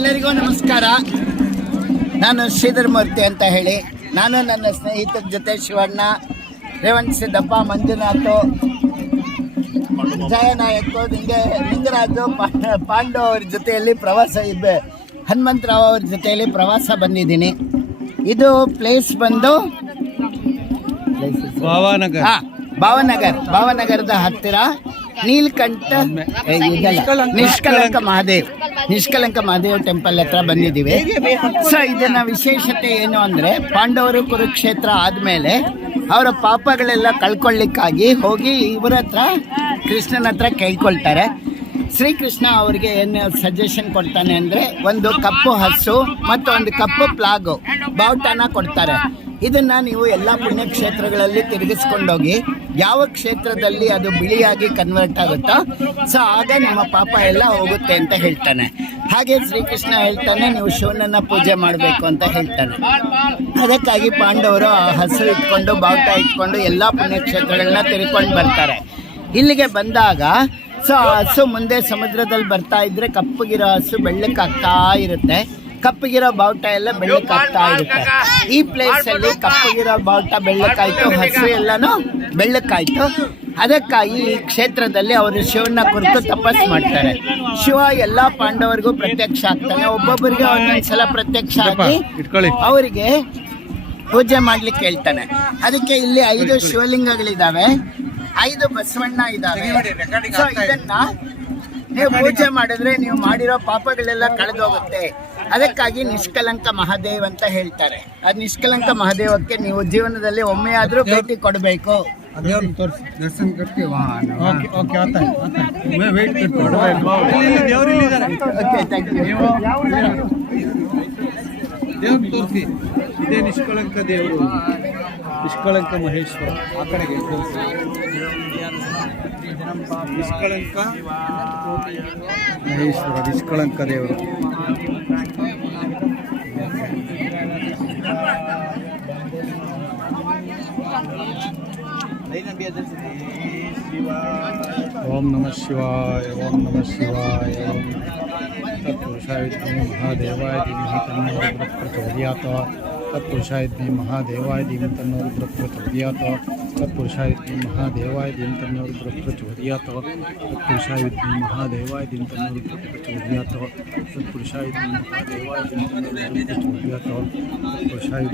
ಎಲ್ಲರಿಗೂ ನಮಸ್ಕಾರ. ನಾನು ಶ್ರೀಧರಮೂರ್ತಿ ಅಂತ ಹೇಳಿ, ನಾನು ನನ್ನ ಸ್ನೇಹಿತರ ಜೊತೆ ಶಿವಣ್ಣ, ರೇವಣ್ ಸಿದ್ದಪ್ಪ, ಮಂಜುನಾಥ್, ಜಯನಾಯಕ್, ಲಿಂಗರಾಜು, ಪಾಂಡು ಅವ್ರ ಜೊತೆಯಲ್ಲಿ ಪ್ರವಾಸ ಹನುಮಂತರಾವ್ ಅವ್ರ ಜೊತೆಯಲ್ಲಿ ಪ್ರವಾಸ ಬಂದಿದ್ದೀನಿ. ಇದು ಪ್ಲೇಸ್ ಬಂದು ಭಾವನಗರದ ಹತ್ತಿರ ನೀಲ್ಕಂಠ ನಿಷ್ಕಲಂಕ ಮಹಾದೇವ್ ಟೆಂಪಲ್ ಹತ್ರ ಬಂದಿದ್ದೀವಿ. ಸೊ ಇದನ್ನ ವಿಶೇಷತೆ ಏನು ಅಂದರೆ, ಪಾಂಡವರು ಕುರುಕ್ಷೇತ್ರ ಆದಮೇಲೆ ಅವರ ಪಾಪಗಳೆಲ್ಲ ಕಳ್ಕೊಳ್ಳಿಕ್ಕಾಗಿ ಹೋಗಿ ಇವರ ಹತ್ರ ಕೃಷ್ಣನ ಹತ್ರ ಕೇಳ್ಕೊಳ್ತಾರೆ. ಶ್ರೀಕೃಷ್ಣ ಅವ್ರಿಗೆ ಏನು ಸಜೆಷನ್ ಕೊಡ್ತಾನೆ ಅಂದರೆ, ಒಂದು ಕಪ್ಪು ಹಸು ಮತ್ತು ಒಂದು ಕಪ್ಪು ಪ್ಲಾಗು ಬಾವುಟನ ಕೊಡ್ತಾರೆ. ಇದನ್ನು ನೀವು ಎಲ್ಲ ಪುಣ್ಯಕ್ಷೇತ್ರಗಳಲ್ಲಿ ತಿರುಗಿಸ್ಕೊಂಡೋಗಿ ಯಾವ ಕ್ಷೇತ್ರದಲ್ಲಿ ಅದು ಬಿಳಿಯಾಗಿ ಕನ್ವರ್ಟ್ ಆಗುತ್ತೋ ಸೊ ಆಗ ನಿಮ್ಮ ಪಾಪ ಎಲ್ಲ ಹೋಗುತ್ತೆ ಅಂತ ಹೇಳ್ತಾನೆ. ಹಾಗೆ ಶ್ರೀಕೃಷ್ಣ ಹೇಳ್ತಾನೆ, ನೀವು ಶಿವನನ್ನು ಪೂಜೆ ಮಾಡಬೇಕು ಅಂತ ಹೇಳ್ತಾನೆ. ಅದಕ್ಕಾಗಿ ಪಾಂಡವರು ಆ ಹಸು ಇಟ್ಕೊಂಡು ಬಾವುಟ ಇಟ್ಕೊಂಡು ಎಲ್ಲ ಪುಣ್ಯಕ್ಷೇತ್ರಗಳನ್ನ ತಿರ್ಕೊಂಡು ಬರ್ತಾರೆ. ಇಲ್ಲಿಗೆ ಬಂದಾಗ ಸೊ ಆ ಹಸು ಮುಂದೆ ಸಮುದ್ರದಲ್ಲಿ ಬರ್ತಾ ಇದ್ರೆ ಕಪ್ಪಗಿರೋ ಹಸು ಬೆಳ್ಳಕ್ಕಾಗ್ತಾ ಇರುತ್ತೆ, ಕಪ್ಪಗಿರೋ ಬಾವುಟ ಎಲ್ಲ ಬೆಳ್ಳಕ್ಕಾಗ್ತಾ ಇರುತ್ತೆ. ಈ ಪ್ಲೇಸಲ್ಲಿ ಕಪ್ಪಗಿರೋ ಬಾವುಟ ಬೆಳ್ಳಕ್ಕಾಯ್ತು, ಹಸು ಎಲ್ಲನೂ ಬೆಳ್ಳಕ್ಕಾಯ್ತು. ಅದಕ್ಕಾಗಿ ಈ ಕ್ಷೇತ್ರದಲ್ಲಿ ಅವರು ಶಿವನ ಕುರಿತು ತಪಸ್ಸು ಮಾಡ್ತಾರೆ. ಶಿವ ಎಲ್ಲ ಪಾಂಡವರಿಗೂ ಪ್ರತ್ಯಕ್ಷ ಆಗ್ತಾನೆ. ಒಬ್ಬೊಬ್ಬರಿಗೆ ಒಂದೊಂದ್ಸಲ ಪ್ರತ್ಯಕ್ಷ ಆಗಿ ಅವರಿಗೆ ಪೂಜೆ ಮಾಡ್ಲಿಕ್ಕೆ ಹೇಳ್ತಾನೆ. ಅದಕ್ಕೆ ಇಲ್ಲಿ 5 ಶಿವಲಿಂಗಗಳಿದ್ದಾವೆ, 5 ಬಸವಣ್ಣ ಇದ್ದಾವೆ. ಸೊ ಇದನ್ನ ನೀವು ಪೂಜೆ ಮಾಡಿದ್ರೆ ನೀವು ಮಾಡಿರೋ ಪಾಪಗಳೆಲ್ಲ ಕಳೆದೋಗುತ್ತೆ. ಅದಕ್ಕಾಗಿ ನಿಷ್ಕಲಂಕ ಮಹಾದೇವ್ ಅಂತ ಹೇಳ್ತಾರೆ. ಅದು ನಿಷ್ಕಲಂಕ ಮಹಾದೇವಕ್ಕೆ ನೀವು ಜೀವನದಲ್ಲಿ ಒಮ್ಮೆಯಾದರೂ ಭೇಟಿ ಕೊಡಬೇಕು. ಇದೇ ನಿಷ್ಕಳಂಕ ದೇವರು, ನಿಷ್ಕಳಂಕ ಮಹೇಶ್ವರ. ಆ ಕಡೆಗೆ ನಿಷ್ಕಳಂಕ ಮಹೇಶ್ವರ, ನಿಷ್ಕಳಂಕ ದೇವರು. ಓಂ ನಮಃ ಶಿವಾಯ, ಓಂ ನಮಃ ಶಿವಾಯ. ಓಂ ತತ್ಪುರುಷಾಯ ವಿದ್ಮಹೇ ಮಹಾದೇವಾಯ ಧೀಮಹಿ ತನ್ನೋ ರುದ್ರಃ ಪ್ರಚೋದಯಾತ್. तत्पुरुषाय विद्महे महादेवाय धीमहि तन्नो रुद्रः प्रचोदयात्. तत्पुरुषाय विद्महे महादेवाय धीमहि तन्नो रुद्रः प्रचोदयात्. तत्पुरुषाय विद्महे महादेवाय धीमहि तन्नो रुद्रः प्रचोदयात्. तत्पुरुषाय विद्महे महादेवाय धीमहि तन्नो रुद्रः प्रचोदयात्. तत्पुरुषाय